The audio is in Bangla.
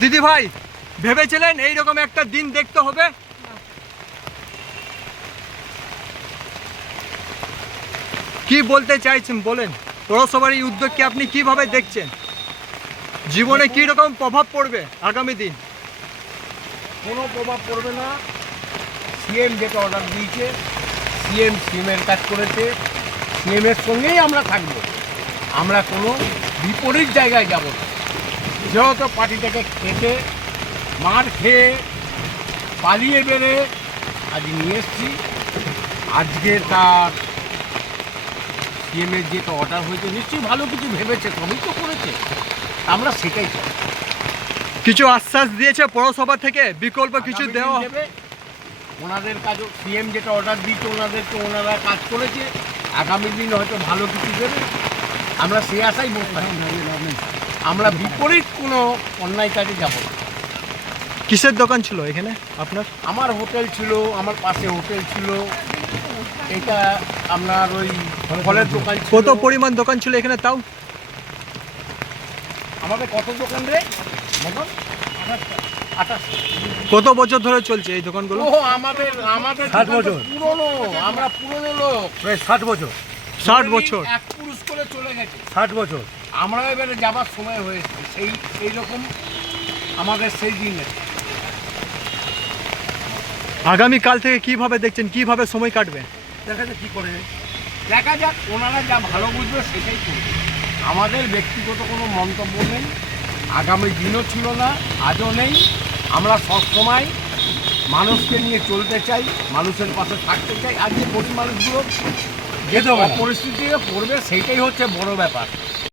দিদি ভাই ভেবেছিলেন এইরকম একটা দিন দেখতে হবে? কি বলতে চাইছেন বলেন? পৌরসভার এই উদ্যোগকে আপনি কিভাবে দেখছেন? জীবনে কি রকম প্রভাব পড়বে আগামী দিন? কোনো প্রভাব পড়বে না। সিএম যেটা অর্ডার দিয়েছে, সিএমের কাজ করেছে, সিএমের সঙ্গেই আমরা থাকবো। আমরা কোনো বিপরীত জায়গায় যাব না। যেহেতু পার্টিটাকে কেটে মার খেয়ে পালিয়ে বেড়ে আজ নিয়ে এসছি, আজকে তার সিএমের যেটা অর্ডার হয়েছে নিশ্চয়ই ভালো কিছু ভেবেছে, সবই তো করেছে, আমরা সেটাই চাই। কিছু আশ্বাস দিয়েছে পৌরসভা থেকে, বিকল্প কিছু দেওয়া দেবে। ওনাদের কাজও সিএম যেটা অর্ডার দিয়েছে ওনাদেরকে, ওনারা কাজ করেছে, আগামী দিন হয়তো ভালো কিছু দেবে, আমরা সে আশাই বলতে আমরা বিপরীত কোনো অন্যায় কাজে যাব না। কিসের দোকান ছিল এখানে আপনার? আমার হোটেল ছিল, আমার পাশে হোটেল ছিল, এটা আপনার ওই ফলের দোকান ছিল। কত পরিমাণ দোকান ছিল এখানে তাও? আমাদের কত দোকান রে মতন? 28। কত বছর ধরে চলছে এই দোকানগুলো? ও আমাদের 60 বছর। পুরনো, আমরা পুরনো লোক, প্রায় 60 বছর। 60 বছর, এক পুরুষ করে চলে গেছে। 60 বছর। আমরা এবারে যাবার সময় হয়েছে, সেই রকম আমাদের সেই দিনে। আগামীকাল থেকে কিভাবে দেখছেন, কিভাবে সময় কাটবে? দেখা যাক কী করে, দেখা যাক, ওনারা যা ভালো বুঝবে সেটাই করবে। আমাদের ব্যক্তিগত কোনো মন্তব্য নেই, আগামী দিনও ছিল না, আজও নেই। আমরা সবসময় মানুষকে নিয়ে চলতে চাই, মানুষের পাশে থাকতে চাই। আজকে গরিব মানুষগুলো যে পরিস্থিতিতে পড়বে সেইটাই হচ্ছে বড় ব্যাপার।